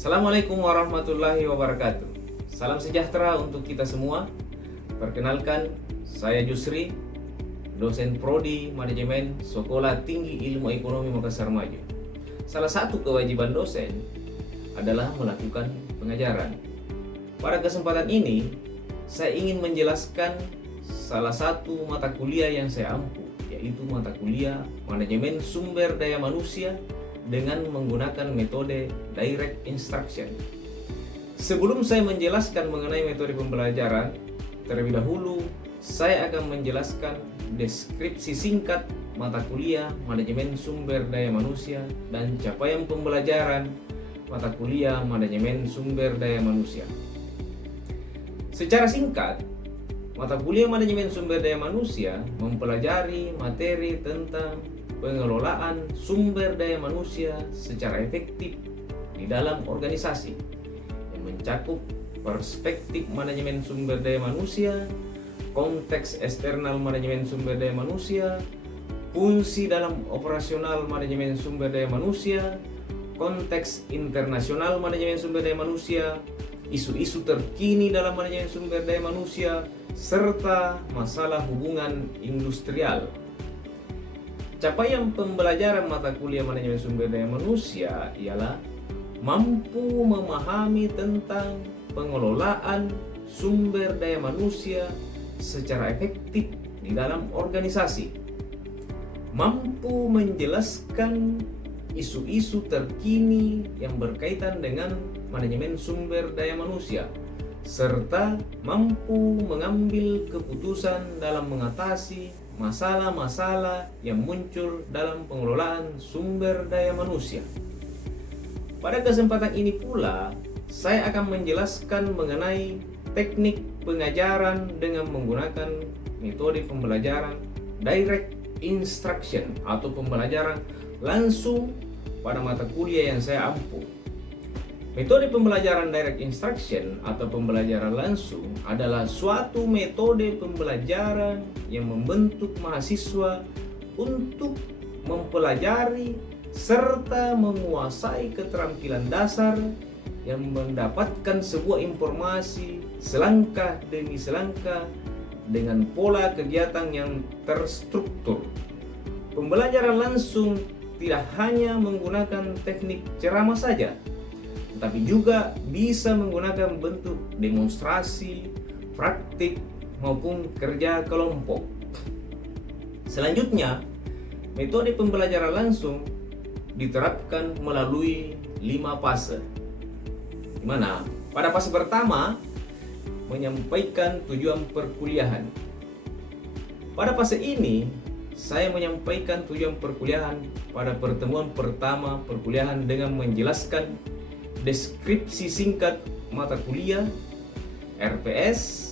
Assalamualaikum warahmatullahi wabarakatuh. Salam sejahtera untuk kita semua. Perkenalkan, saya Yusri, dosen Prodi Manajemen Sekolah Tinggi Ilmu Ekonomi Makassar Maju. Salah satu kewajiban dosen adalah melakukan pengajaran. Pada kesempatan ini, saya ingin menjelaskan salah satu mata kuliah yang saya ampu, yaitu mata kuliah Manajemen Sumber Daya Manusia dengan menggunakan metode direct instruction. Sebelum saya menjelaskan mengenai metode pembelajaran, terlebih dahulu saya akan menjelaskan deskripsi singkat mata kuliah Manajemen Sumber Daya Manusia dan capaian pembelajaran mata kuliah Manajemen Sumber Daya Manusia. Secara singkat, mata kuliah Manajemen Sumber Daya Manusia mempelajari materi tentang pengelolaan sumber daya manusia secara efektif di dalam organisasi yang mencakup perspektif manajemen sumber daya manusia, konteks eksternal manajemen sumber daya manusia, fungsi dalam operasional manajemen sumber daya manusia, konteks internasional manajemen sumber daya manusia, isu-isu terkini dalam manajemen sumber daya manusia, serta masalah hubungan industrial. Capaian pembelajaran mata kuliah Manajemen Sumber Daya Manusia ialah mampu memahami tentang pengelolaan sumber daya manusia secara efektif di dalam organisasi, mampu menjelaskan isu-isu terkini yang berkaitan dengan manajemen sumber daya manusia, serta mampu mengambil keputusan dalam mengatasi masalah-masalah yang muncul dalam pengelolaan sumber daya manusia. Pada kesempatan ini pula, saya akan menjelaskan mengenai teknik pengajaran dengan menggunakan metode pembelajaran direct instruction atau pembelajaran langsung pada mata kuliah yang saya ampu. Metode pembelajaran direct instruction atau pembelajaran langsung adalah suatu metode pembelajaran yang membentuk mahasiswa untuk mempelajari serta menguasai keterampilan dasar yang mendapatkan sebuah informasi selangkah demi selangkah dengan pola kegiatan yang terstruktur. Pembelajaran langsung tidak hanya menggunakan teknik ceramah saja, tapi juga bisa menggunakan bentuk demonstrasi, praktik, maupun kerja kelompok. Selanjutnya, metode pembelajaran langsung diterapkan melalui 5 fase. Di mana pada fase pertama menyampaikan tujuan perkuliahan. Pada fase ini, saya menyampaikan tujuan perkuliahan pada pertemuan pertama perkuliahan dengan menjelaskan deskripsi singkat mata kuliah, RPS,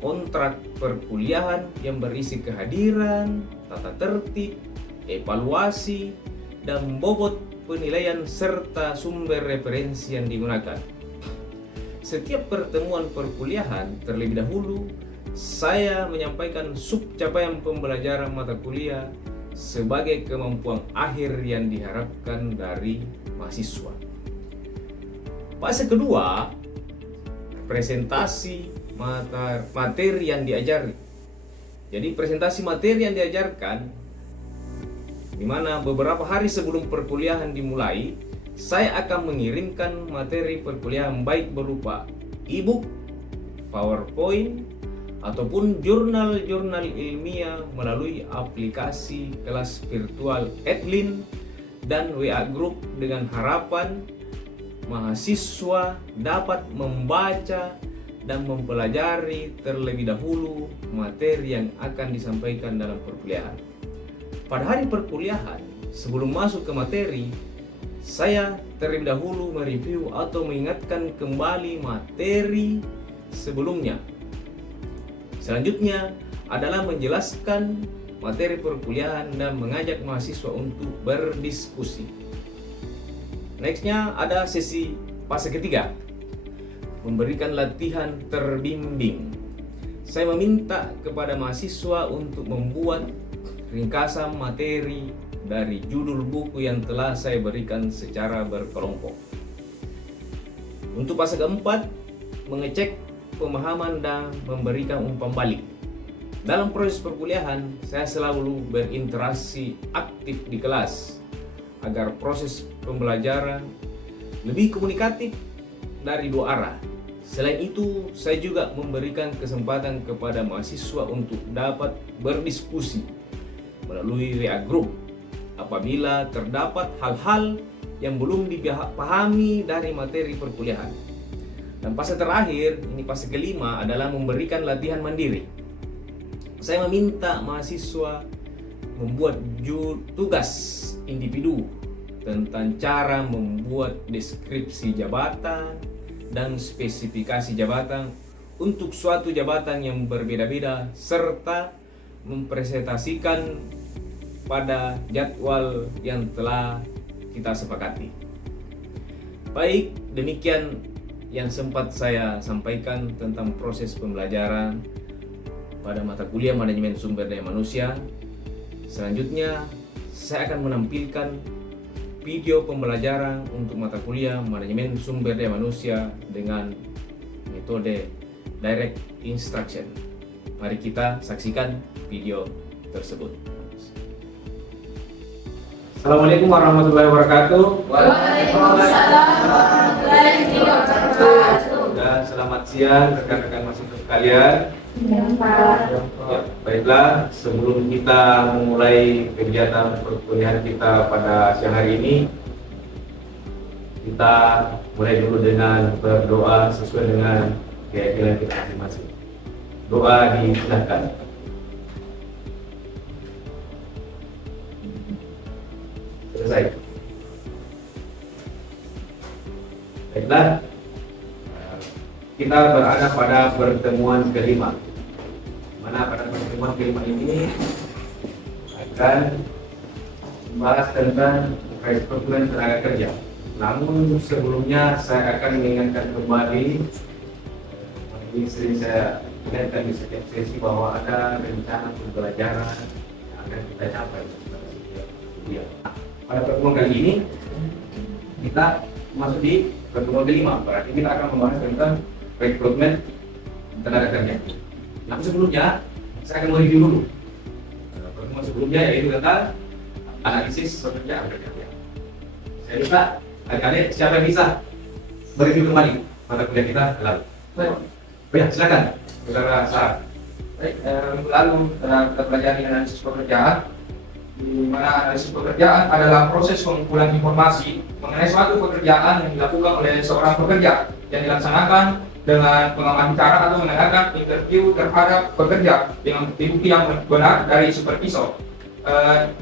kontrak perkuliahan yang berisi kehadiran, tata tertib, evaluasi, dan bobot penilaian serta sumber referensi yang digunakan. Setiap pertemuan perkuliahan terlebih dahulu saya menyampaikan sub capaian pembelajaran mata kuliah sebagai kemampuan akhir yang diharapkan dari mahasiswa. Fase kedua, presentasi materi yang diajari. Jadi presentasi materi yang diajarkan, di mana beberapa hari sebelum perkuliahan dimulai, saya akan mengirimkan materi perkuliahan baik berupa e-book, PowerPoint, ataupun jurnal-jurnal ilmiah melalui aplikasi kelas virtual Edlin dan WA Group dengan harapan mahasiswa dapat membaca dan mempelajari terlebih dahulu materi yang akan disampaikan dalam perkuliahan. Pada hari perkuliahan, sebelum masuk ke materi, saya terlebih dahulu mereview atau mengingatkan kembali materi sebelumnya. Selanjutnya adalah menjelaskan materi perkuliahan dan mengajak mahasiswa untuk berdiskusi. Nextnya ada sesi fase ketiga, memberikan latihan terbimbing. Saya meminta kepada mahasiswa untuk membuat ringkasan materi dari judul buku yang telah saya berikan secara berkelompok. Untuk fase keempat, mengecek pemahaman dan memberikan umpan balik. Dalam proses perkuliahan, saya selalu berinteraksi aktif di kelas agar proses pembelajaran lebih komunikatif dari dua arah. Selain itu, saya juga memberikan kesempatan kepada mahasiswa untuk dapat berdiskusi melalui WA Group apabila terdapat hal-hal yang belum dipahami dari materi perkuliahan. Dan fase terakhir, ini fase kelima, adalah memberikan latihan mandiri. Saya meminta mahasiswa membuat tugas individu tentang cara membuat deskripsi jabatan dan spesifikasi jabatan untuk suatu jabatan yang berbeda-beda serta mempresentasikan pada jadwal yang telah kita sepakati. Baik, demikian yang sempat saya sampaikan tentang proses pembelajaran pada mata kuliah Manajemen Sumber Daya Manusia. Selanjutnya, saya akan menampilkan video pembelajaran untuk mata kuliah Manajemen Sumber Daya Manusia dengan metode Direct Instruction. Mari kita saksikan video tersebut. Assalamualaikum warahmatullahi wabarakatuh. Waalaikumsalam warahmatullahi wabarakatuh. Dan selamat siang rekan-rekan mahasiswa sekalian. Ya, baiklah, sebelum kita memulai kegiatan perkuliahan kita pada siang hari ini, kita mulai dulu dengan berdoa sesuai dengan keyakinan kita masing-masing. Doa disilahkan. Selesai. Baiklah, kita berada pada pertemuan kelima. Mana pada pertemuan kelima ini akan membahas tentang rekrutmen tenaga kerja. Namun sebelumnya saya akan mengingatkan kembali, ini sering saya ingatkan di setiap sesi bahwa ada rencana pembelajaran yang akan kita capai pada setiap kuliah. Pada pertemuan kali ini kita masuk di pertemuan kelima, berarti kita akan membahas tentang rekrutmen tenaga kerja. Namun sebelumnya saya akan mereview dulu pertemuan sebelumnya, yaitu tentang analisis pekerjaan kerja. Saya minta adik-adik siapa yang bisa mereview kembali mata kuliah kita lalu. Ya, silakan, saudara Sarah. Baik, minggu lalu kita pelajari analisis pekerjaan, di mana analisis pekerjaan adalah proses pengumpulan informasi mengenai suatu pekerjaan yang dilakukan oleh seorang pekerja yang dilaksanakan dengan pengamatan cara atau mengadakan interview terhadap pekerja dengan bukti-bukti yang benar dari sumber pisau.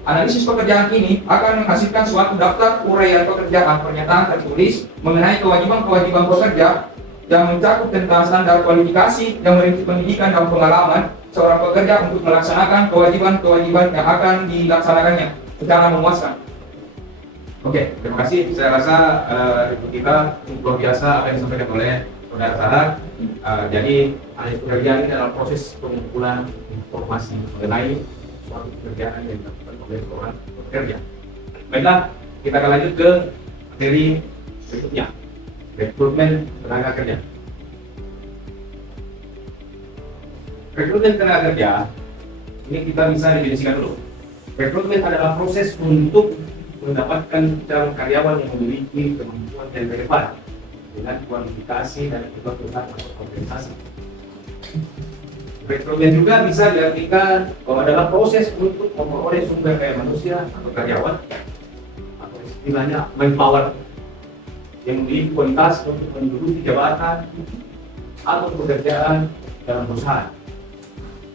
Analisis pekerjaan ini akan menghasilkan suatu daftar uraian pekerjaan pernyataan tertulis mengenai kewajiban-kewajiban pekerja yang mencakup tentang standar kualifikasi yang merinci pendidikan dan pengalaman seorang pekerja untuk melaksanakan kewajiban-kewajiban yang akan dilaksanakannya secara memuaskan. Oke, terima kasih. Saya rasa kita luar biasa apa yang disampaikan oleh saudara Sarah. Jadi analisis pekerjaan ini adalah proses pengumpulan informasi mengenai suatu pekerjaan yang dilakukan oleh seorang pekerja. Baiklah, kita akan lanjut ke materi berikutnya, rekrutmen tenaga kerja. Rekrutmen tenaga kerja ini kita bisa definisikan dulu. Rekrutmen adalah proses untuk mendapatkan calon karyawan yang memiliki kemampuan yang relevan dengan kualifikasi dan kebutuhan atau kompensasi. Rekrutmen juga bisa diartikan bahwa adalah proses untuk memperoleh sumber daya manusia atau karyawan atau istilahnya manpower yang memiliki kualitas untuk menduduki jabatan atau pekerjaan dalam perusahaan.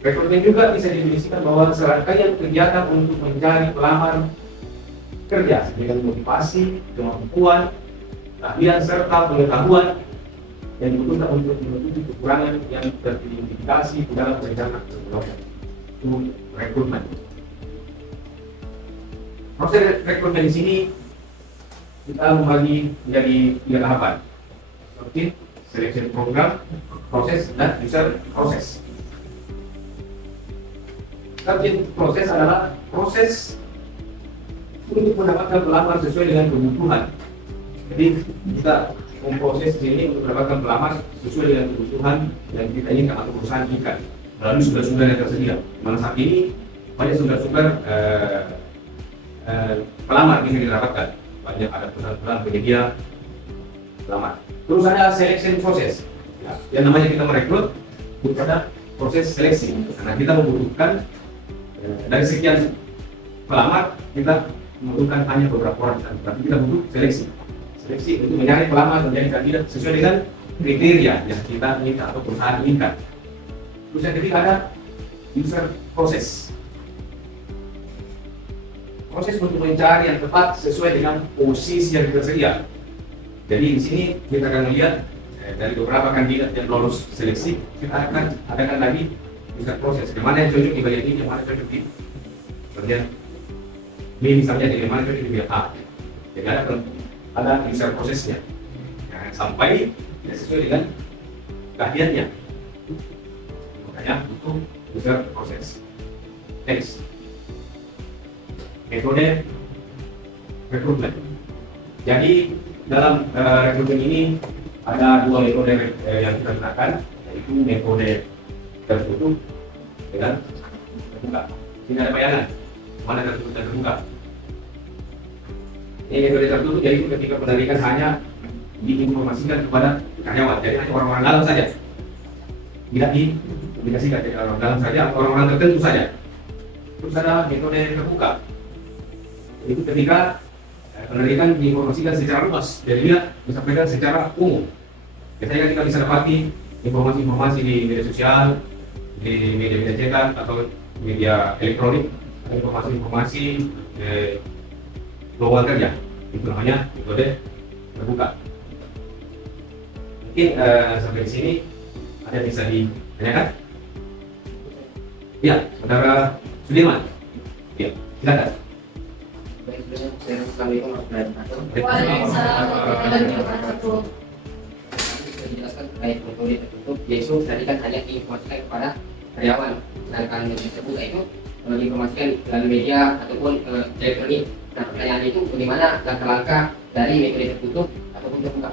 Rekrutmen juga bisa didefinisikan bahwa serangkaian kegiatan untuk mencari pelamar kerja dengan motivasi, kemampuan, keahlian serta pengetahuan yang dibutuhkan untuk menutupi kekurangan yang teridentifikasi di dalam rencana kerja. Itu rekrutmen. Proses rekrutmen di sini kita membagi menjadi 3 tahapan, seperti selection program, proses, dan user proses. Selection proses adalah proses untuk mendapatkan pelamar sesuai dengan kebutuhan Jadi kita memproses ini untuk mendapatkan pelamar sesuai dengan kebutuhan yang kita inginkan atau perusahaan inginkan melalui sumber-sumber yang tersedia. Malah saat ini banyak sumber-sumber pelamar bisa didapatkan. Banyak ada perusahaan-perusahaan penyedia pelamar. Terus ada selection proses. Ya, yang namanya kita merekrut, ada proses seleksi. Karena kita membutuhkan dari sekian pelamar, kita membutuhkan hanya beberapa orang, tapi kita butuh seleksi. Seleksi untuk mencari pelamar menjadi kandidat sesuai dengan kriteria yang kita minta atau perusahaan inginkan. Terus yang ketiga ada user proses. Proses untuk mencari yang tepat sesuai dengan posisi yang tersedia. Jadi di sini kita akan melihat dari beberapa kandidat yang lolos seleksi, kita akan adakan lagi user proses. Yang mana yang cocok di bagian ini, yang mana cocok di bagian B misalnya, yang mana cocok di bagian A. Jadi ada user prosesnya. Nah, sampai ya, sesuai dengan keahliannya. Makanya itu user proses. Next. Metode rekrutmen. Jadi dalam rekrutmen ini ada dua metode yang kita gunakan, yaitu metode tertutup dengan terbuka. Ini ada bayangan mana tertutup dan terbuka. Ini metode tertutup yaitu ketika penarikan hanya diinformasikan kepada karyawan, jadi hanya orang-orang dalam saja, tidak dipublikasikan ke orang dalam saja atau orang-orang tertentu saja. Terus ada metode terbuka. Itu ketika penarikan diinformasikan secara luas, jadi dia disampaikan secara umum. Biasanya kita bisa dapati informasi-informasi di media sosial, di media-media cetak atau media elektronik, informasi-informasi lowongan kerja. Itu namanya metode terbuka. Mungkin sampai di sini ada yang bisa ditanyakan? Ya, Saudara Sudirman. Ya, silakan. Assalamualaikum warahmatullahi wabarakatuh. Waalaikumsalam warahmatullahi wabarakatuh. Dijelaskan terkait metode tertutup, yaitu tadi kan hanya diinformasikan kepada karyawan, sedangkan metode terbuka itu diinformasikan melalui media ataupun elektronik. Nah, pertanyaan itu bagaimana langkah-langkah dari metode tertutup ataupun terbuka?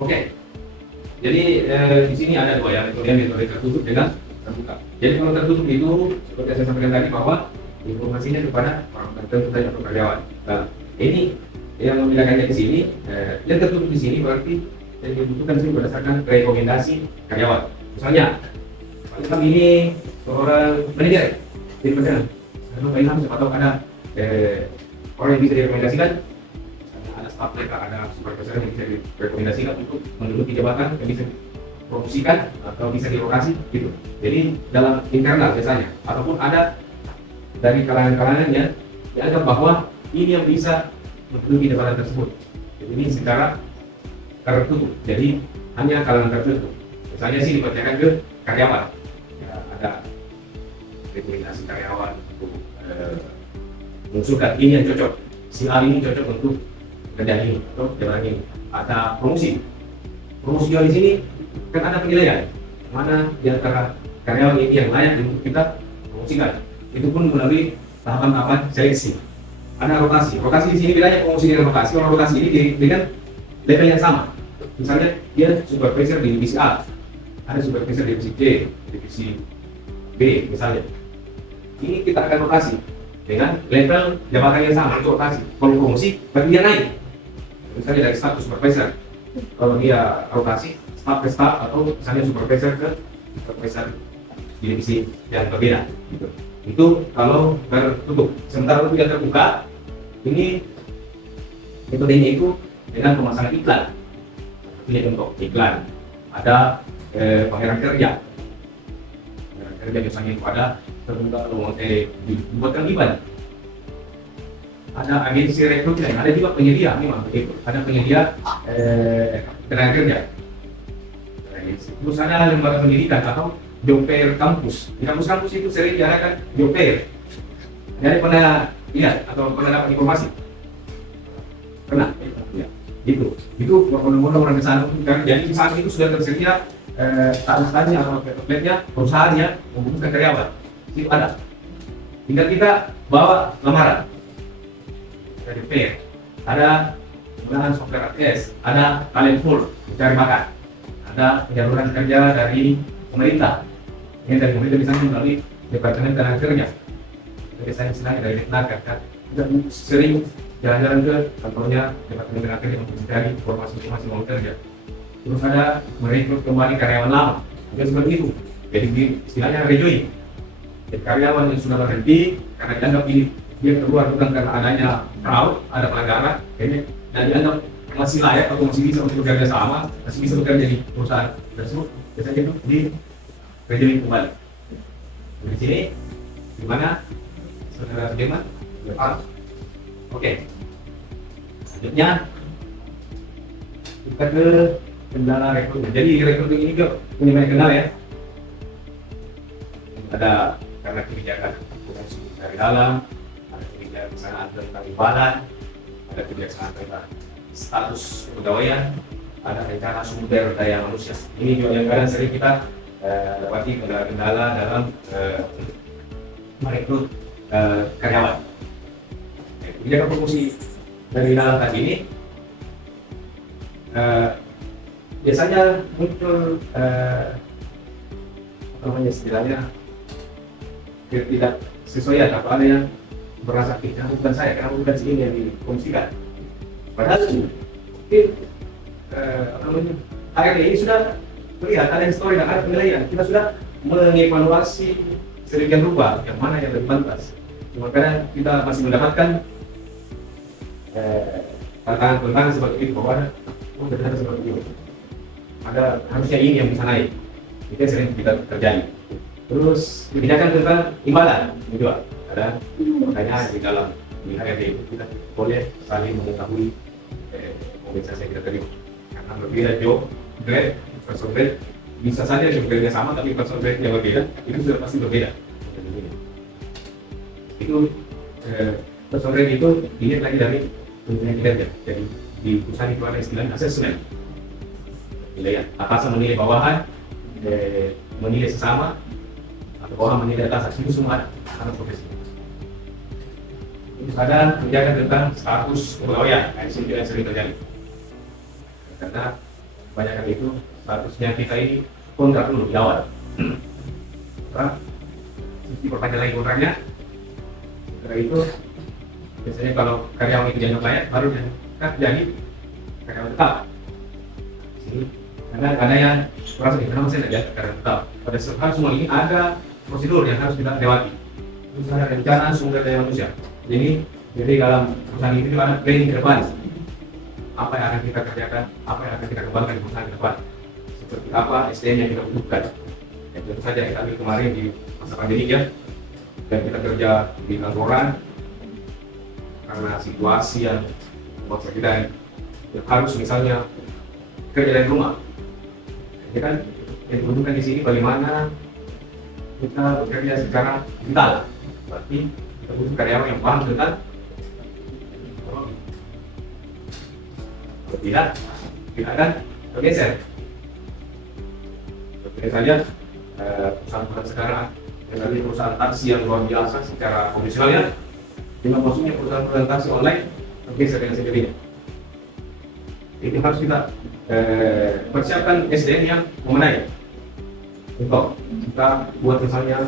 Oke. Jadi di sini ada dua ya, metode tertutup dengan terbuka. Jadi kalau tertutup itu seperti yang saya sampaikan tadi bahwa informasinya kepada orang tertentu saja atau karyawan. Nah, ini yang membedakannya di sini, yang tertutup di sini berarti yang dibutuhkan sih berdasarkan rekomendasi karyawan. Misalnya, Pak ini seorang manajer di perusahaan. Karena Pak Ilham siapa tahu ada orang yang bisa direkomendasikan, ada staf mereka, ada supervisor yang bisa direkomendasikan untuk menduduki jabatan yang bisa dipromosikan atau bisa dirotasi gitu. Jadi dalam internal biasanya, ataupun ada dari kalangan-kalangan yang dianggap bahwa ini yang bisa menduduki jabatan tersebut. Jadi ini secara tertutup, jadi hanya kalangan tertentu. Misalnya sih dipercayakan ke karyawan, ya, ada rekomendasi karyawan untuk mengusulkan ini yang cocok, si A ini cocok untuk kerjaan ini atau jabatan ini. Ada promosi juga di sini kan ada penilaian mana di antara karyawan ini yang layak untuk kita promosikan. Itu pun melalui tahapan-tahapan seleksi. Ada rotasi di sini bedanya promosi dengan rotasi. Kalau rotasi ini dengan level yang sama. Misalnya dia supervisor di divisi A, ada supervisor di divisi C, divisi B misalnya. Ini kita akan rotasi dengan level jabatan yang sama, itu rotasi. Kalau promosi berarti dia naik. Misalnya dari staff ke supervisor. Kalau dia rotasi, staff ke staff atau misalnya supervisor ke supervisor di divisi yang berbeda. Gitu. Itu kalau tertutup. Sementara untuk yang terbuka, ini metodenya itu dengan pemasangan iklan. Ini contoh iklan. Ada panggilan kerja. Panggilan kerja biasanya itu ada terbuka lowongan dibuatkan iklan. Ada agensi rekrutmen, ada juga penyedia memang begitu. Ada penyedia tenaga kerja. Terus ada lembaga pendidikan atau job fair kampus. Di kampus-kampus itu sering diadakan job fair. Jadi pernah lihat atau pernah dapat informasi? Pernah? Ya. Itu berbondong-bondong orang ke sana. Jadi di saat itu sudah tersedia status-statusnya atau template-nya perusahaan yang membutuhkan karyawan. Itu ada. Tinggal kita bawa lamaran. Dari fair. Ada penggunaan software ATS, ada talent pool mencari bakat, ada penyaluran kerja dari pemerintah. Ini dari pemerintah misalnya melalui Departemen Tenaga Kerja. Jadi saya istilahnya dari Denaker kan. Kita sering jalan-jalan ke kantornya Departemen Tenaga Kerja untuk mencari informasi mau kerja. Terus ada merekrut kembali karyawan lama, juga seperti itu. Jadi istilahnya rejoin. Jadi karyawan yang sudah berhenti karena dianggap ini dia keluar bukan karena adanya fraud, ada pelanggaran, dan dianggap masih layak atau masih bisa untuk bekerja sama, masih bisa bekerja di perusahaan tersebut, biasanya itu di rejoin kembali. Di sini, di mana saudara Sudirman? Oke. Selanjutnya kita ke kendala rekrutmen. Jadi rekrutmen ini juga punya banyak kendala ya. Ada karena kebijakan bukan dari dalam, ada kebijaksanaan tentang imbalan, ada kebijaksanaan tentang status kepegawaian, ada rencana sumber daya manusia. Ini juga yang kadang sering kita dapati kendala-kendala dalam merekrut karyawan. Kebijakan promosi dari dalam tadi ini biasanya muncul istilahnya tidak sesuai atau ada yang merasa kenapa bukan saya, kenapa bukan si ini yang dipromosikan. Padahal mungkin HRD ini sudah melihat ada story dan ada penilaian. Kita sudah mengevaluasi sedemikian rupa yang mana yang lebih pantas. Cuma kadang kita masih mendapatkan tantangan seperti itu bahwa ternyata seperti itu. Ada harusnya ini yang bisa naik. Itu yang sering kita terjadi. Terus kebijakan tentang imbalan juga ada makanya di dalam HRD itu kita boleh saling mengetahui kompensasi yang kita terima karena berbeda job grade, person grade bisa saja job grade sama tapi person grade yang berbeda itu sudah pasti berbeda. Itu person grade itu dilihat lagi dari penilaian kinerja. Jadi di perusahaan itu ada istilah assessment penilaian atasan menilai bawahan, menilai sesama atau orang menilai atas itu semua ada profesi. Terus ada kebijakan tentang status kepegawaian, ini tidak sering terjadi karena kebanyakan itu statusnya kita ini kontrak dulu di awal. Setelah diperpanjang lagi kontraknya, setelah itu biasanya kalau karyawan itu dianggap layak baru jadi karyawan tetap. Karena ada yang merasa kenapa saya tidak jadi karyawan tetap. Pada saat semua ini ada prosedur yang harus kita lewati. Terus ada rencana sumber daya manusia. Jadi dalam perusahaan ini ada planning ke depan. Apa yang akan kita kerjakan, apa yang akan kita kembangkan di perusahaan ke depan. Seperti apa SDM yang kita butuhkan. Yang tentu saja kita ambil kemarin di masa pandemi ya. Dan kita kerja di kantoran karena situasi yang membuat kita harus misalnya kerja dari rumah. Jadi kan yang dibutuhkan di sini bagaimana kita bekerja secara digital. Berarti kita butuh karyawan yang paham tentang teknologi. Kalau tidak akan bergeser. Seperti saja perusahaan sekarang dari perusahaan taksi yang luar biasa secara konvensionalnya, dengan maksudnya perusahaan taksi online bergeser dengan sendirinya. Ini harus kita persiapkan SDM yang memadai. Contoh, kita buat misalnya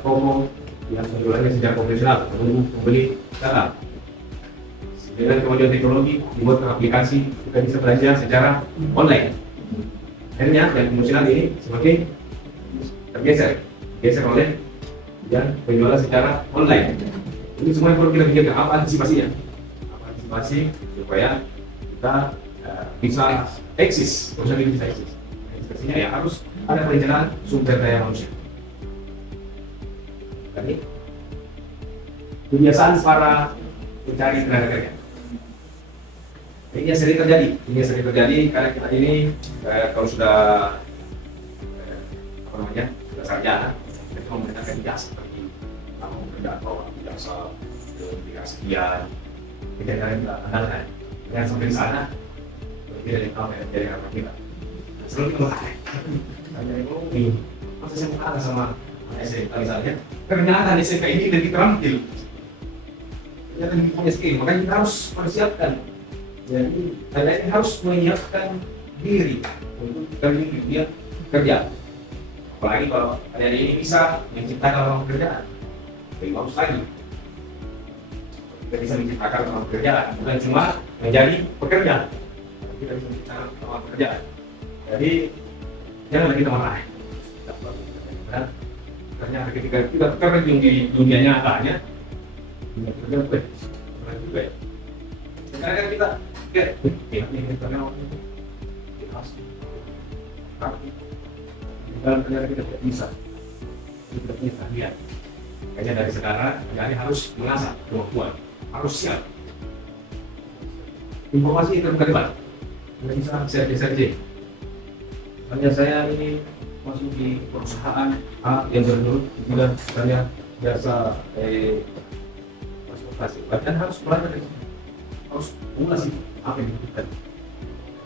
promo yang penjualannya secara konvensional, membeli data. Dengan kemajuan teknologi, dibuat aplikasi, kita bisa belanja secara online. Akhirnya yang konvensional ini semakin tergeser oleh dan penjualan secara online. Ini semua perlu kita pikirkan apa antisipasinya. Antisipasi supaya kita bisa eksis, perusahaan ini bisa eksis. Antisipasinya ya harus ada perencanaan sumber daya manusia. Jadi kebiasaan para pencari tenaga kerja. Ini sering terjadi karena kita ini kalau sudah sudah sarjana, kita menggunakan ijazah seperti kamu kerjaan bawah ijazah, sekian, kita andalkan. Dan sampai di sana tidak ditahu dari apa kita. Selalu kita memakai. Masa saya mau sama SMK misalnya, ternyata SMK ini lebih terampil, ternyata lebih punya skill, makanya kita harus persiapkan Jadi kalian harus menyiapkan diri untuk dia kerja. Apalagi kalau kalian ini bisa menciptakan lapangan pekerjaan, lebih bagus lagi. Kita bisa menciptakan lapangan pekerjaan, bukan cuma menjadi pekerja, tapi kita bisa menciptakan lapangan pekerjaan. Jadi janganlah kita marah. Ternyata ketika kita terjun di dunia nyatanya, dunia kerja berat juga ya. Sekarang kan kita ini terkenal dalam ternyata kita tidak bisa lihat. Makanya dari sekarang jadi harus mengasah kemampuan, harus siap. Informasi itu bukan debat, tidak bisa saja. Hanya saya ini masuk di perusahaan A yang menurut bilang saya biasa transportasi. Kalian harus belajar dari sini, harus ulas itu apa yang dibutuhkan.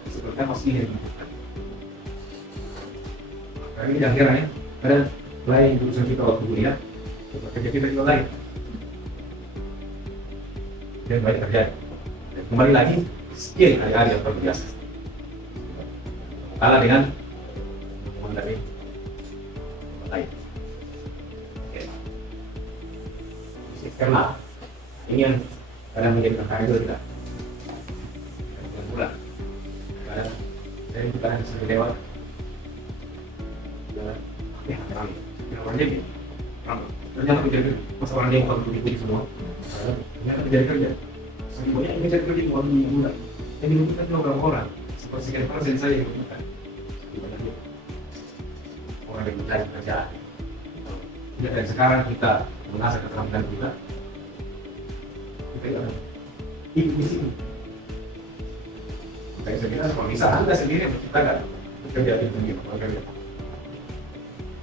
Seperti apa sih yang dibutuhkan. Karena ini jangan kira ya, ada lain jurusan kita waktu kuliah, kerja kita juga lain. Dan banyak terjadi. Dan kembali lagi, skill hari-hari yang terbiasa. Kalah dengan teman dari lain. Karena ini yang kadang menjadi perkara itu tidak. Bukan pula. Kadang saya juga sering lewat. Ramai. Orangnya gini. Ramai. Ternyata kerja masa orang yang kalau putih semua. Ternyata kerja. Saking banyak yang kerja di luar minggu. Yang dibutuhkan cuma beberapa orang. Seperti sekian persen saya yang dibutuhkan. Orang yang mencari kerjaan. Tidak dari sekarang kita mengasah keterampilan kita ikut di sini. Saya kira kalau bisa Anda sendiri menciptakan kerja itu sendiri.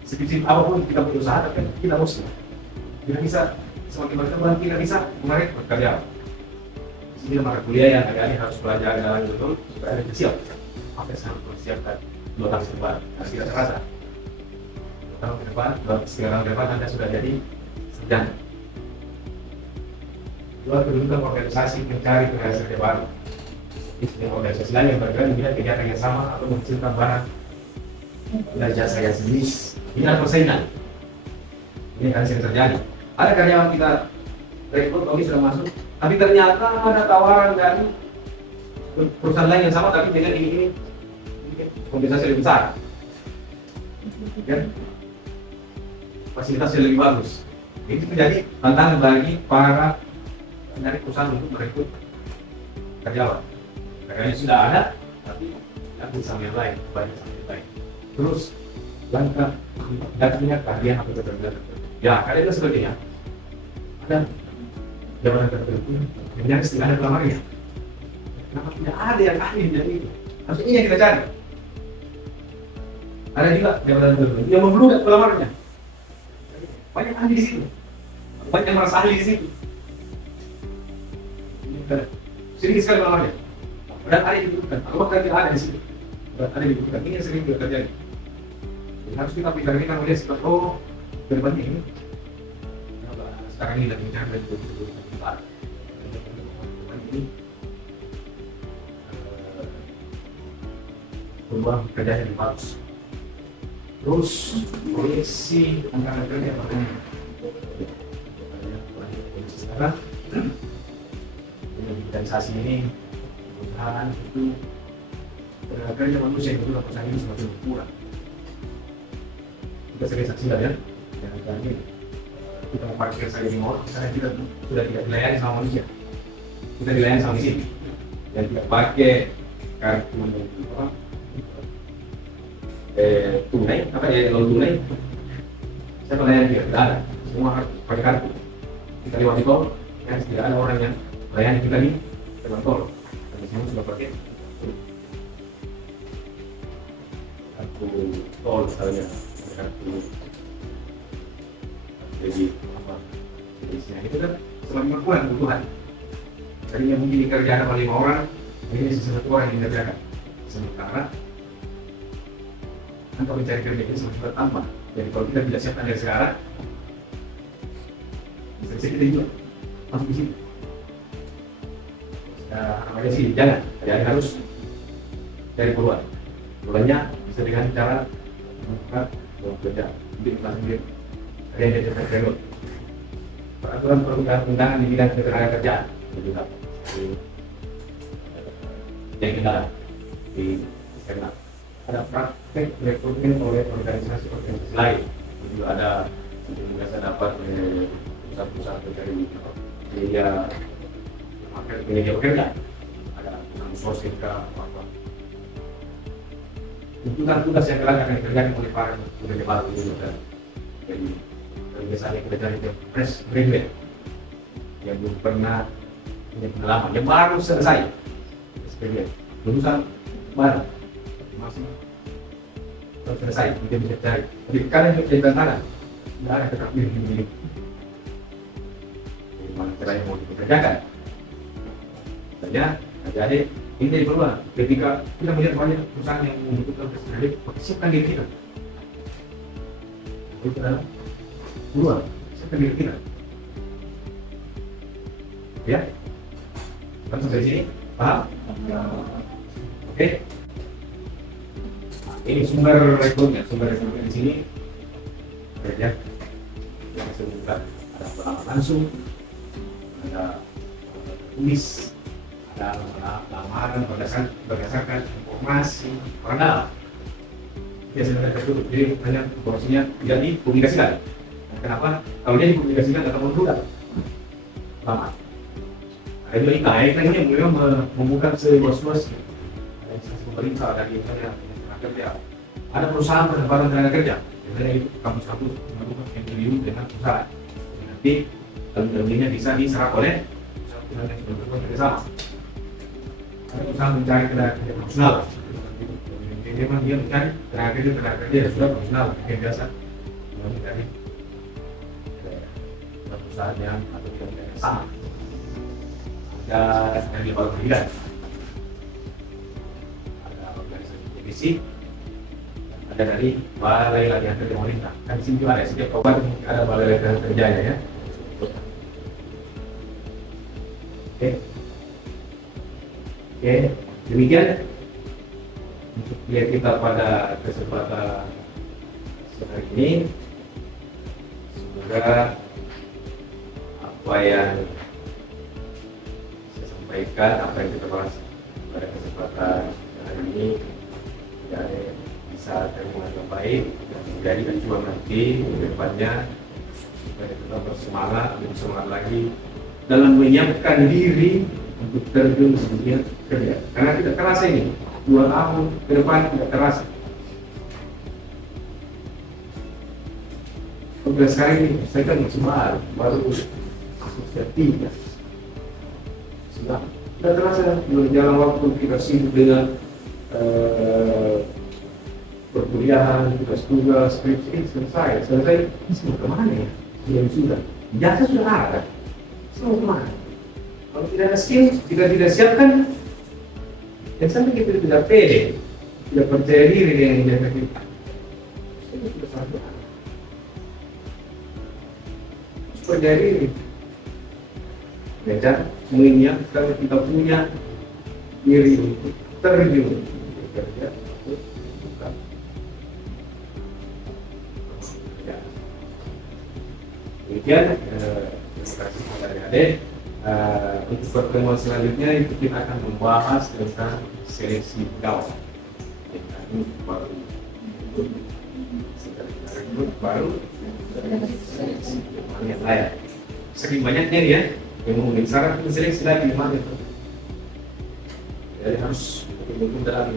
Sedikit apapun kita berusaha, tapi kita harus tidak bisa semakin berkembang, tidak bisa kemarin bekerja. Di sini maka kuliah yang hari-hari harus belajar dengan betul supaya ada siap. Apa yang harus persiapkan 2 tahun ke depan, harus tidak terasa. 2 tahun ke depan, 3 tahun ke depan Anda sudah jadi sarjana. Dua kedudukan organisasi mencari tenaga kerja baru. Ini organisasi lain yang bergerak di bidang kegiatan yang sama atau menghasilkan barang dan jasa yang sejenis. Ini adalah persaingan. Ini kan sering terjadi. Ada karyawan kita rekrut, oke sudah masuk, tapi ternyata ada tawaran dari perusahaan lain yang sama tapi dengan ini kompensasi lebih besar. Kan? Fasilitas yang lebih bagus. Ini menjadi tantangan bagi para dari perusahaan untuk merekrut karyawan. Karyawannya sudah ada, tapi nanti sama yang lain, banyak sama yang lain. Terus langkah datangnya keahlian atau keterampilan. Ya, kalian itu sepertinya ada jabatan tertentu yang nyaris tidak ada pelamarnya. Kenapa tidak ada yang ahli menjadi itu? Harusnya ini yang kita cari. Ada juga jabatan tertentu yang membludak pelamarnya. Banyak ahli di situ, banyak yang merasa ahli di situ. Sedikit sekali pelamarnya. Dan ada yang dibutuhkan, atau bahkan tidak ada di situ. Ada yang dibutuhkan. Ini yang sering terjadi. Harus kita pikirkan oleh sebab berbanyak ini. Sekarang ini lagi mencari dari tempat. Ini peluang kerjanya lebih bagus. Terus proyeksi angkatan kerja bagaimana? Sekarang digitalisasi ini perusahaan itu tenaga kerja manusia yang betul perusahaan ini semakin berkurang. Kita sering saksikan ya, yang ini kita parkir saja di mall, karena kita sudah tidak dilayani sama manusia, kita dilayani sama mesin, dan tidak pakai kartu tunai, apa ya non tunai, saya melayani dia tidak ada, semua harus pakai kartu. Kita lewat tol, kan tidak ada orang yang melayani kita di depan tol, dan semua sudah pakai kartu tol misalnya. Kartu jadi apa jenisnya itu kan semakin berkurang kebutuhan. Tadinya mungkin dikerjakan oleh 5 orang, ini sisa 1 orang yang dikerjakan. Sementara angka mencari kerja ini semakin bertambah. Jadi kalau kita tidak siapkan dari sekarang, bisa kita juga masuk di sini. namanya sih jangan, jadi harus cari peluang. Peluangnya bisa dengan cara membuka peluang kerja, bikin sendiri. Ada yang jadi entrepreneur. Peraturan perundang-undangan di bidang ketenaga kerjaan juga yang kita di Senat. Ada praktek rekrutmen oleh organisasi lain. Juga ada yang biasa dapat perusahaan-perusahaan dari media market media bekerja. Ada outsourcing ke apa. Tuntutan-tuntutan yang kelak akan dikerjakan oleh para pekerja baru ini dan dari biasanya kita cari fresh graduate yang belum pernah punya pengalaman, yang baru selesai experience, lulusan baru masih belum selesai, kita bisa cari. Jadi kalian yang jadi tantangan, tidak ada tetap diri. Bagaimana caranya mau dikerjakan? Tanya, adik-adik, ini jadi peluang. Ketika kita melihat banyak perusahaan yang membutuhkan fresh graduate, siapkan diri kita. Itu adalah peluang, siapkan diri kita. Ya, kan sampai sini, paham? Oke. Ini sumber rekrutmen di sini, ya. Yang sebutkan ada pengalaman langsung, ada tulis, ada lamaran berdasarkan informasi orang dalam. Biasanya tertutup, jadi banyak informasinya tidak dipublikasikan. Kenapa? Kalau dia dipublikasikan akan menduga lama. Ada juga IKAI kan ini mulai membuka seluas-luasnya. Ada instansi pemerintah dari tenaga kerja. Ada perusahaan penempatan tenaga kerja. Biasanya itu kampus-kampus melakukan MOU dengan perusahaan. Nanti dalam-dalamnya bisa diserap oleh perusahaan yang sudah bekerjasama. Ada perusahaan mencari tenaga kerja profesional. Memang dia mencari tenaga kerja yang sudah profesional, yang biasa mencari perusahaan yang atau yang sama. Ada dari perwakilan, ada organisasi divisi, ada dari balai latihan kerja pemerintah. Kan di sini juga ada setiap kabupaten ada balai latihan kerjanya ya. Oke, demikian untuk lihat kita pada kesempatan hari ini. Semoga apa yang saya sampaikan, apa yang kita bahas pada kesempatan hari ini bisa terima dengan baik dan menjadi acuan nanti ke depannya supaya kita bersemangat, lebih semangat lagi dalam menyiapkan diri untuk terjun ke dunia kerja. Karena tidak terasa ini 2 tahun ke depan tidak terasa. Sampai sekarang ini saya kan masih baru usia 3. Sudah terasa berjalan waktu kita sibuk dengan perkuliahan, tugas, skripsi ini selesai. Ini semua kemana ya? Sudah. Jasa sudah ada. Semua kemana? Kalau tidak ada skill, kita tidak siapkan. Dan sampai kita tidak pede, tidak percaya diri dengan jasa kita. Itu sudah sangat percaya diri. Dan mengingat kalau kita punya diri untuk terjun bekerja untuk bukan. Demikian, terima kasih kepada adik-adik. Untuk pertemuan selanjutnya itu kita akan membahas tentang seleksi pegawai. Baru seleksi yang layak. Saking banyaknya ya yang memenuhi syarat untuk seleksi lagi mana itu. Jadi harus betul-betul dalam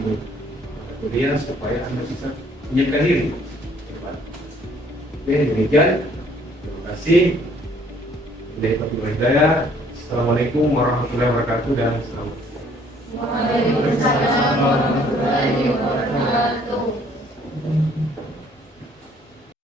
kuliah supaya Anda bisa menyiapkan diri. Oke, demikian. Terima kasih. Assalamualaikum warahmatullahi wabarakatuh dan selamat. Waalaikumsalam warahmatullahi wabarakatuh.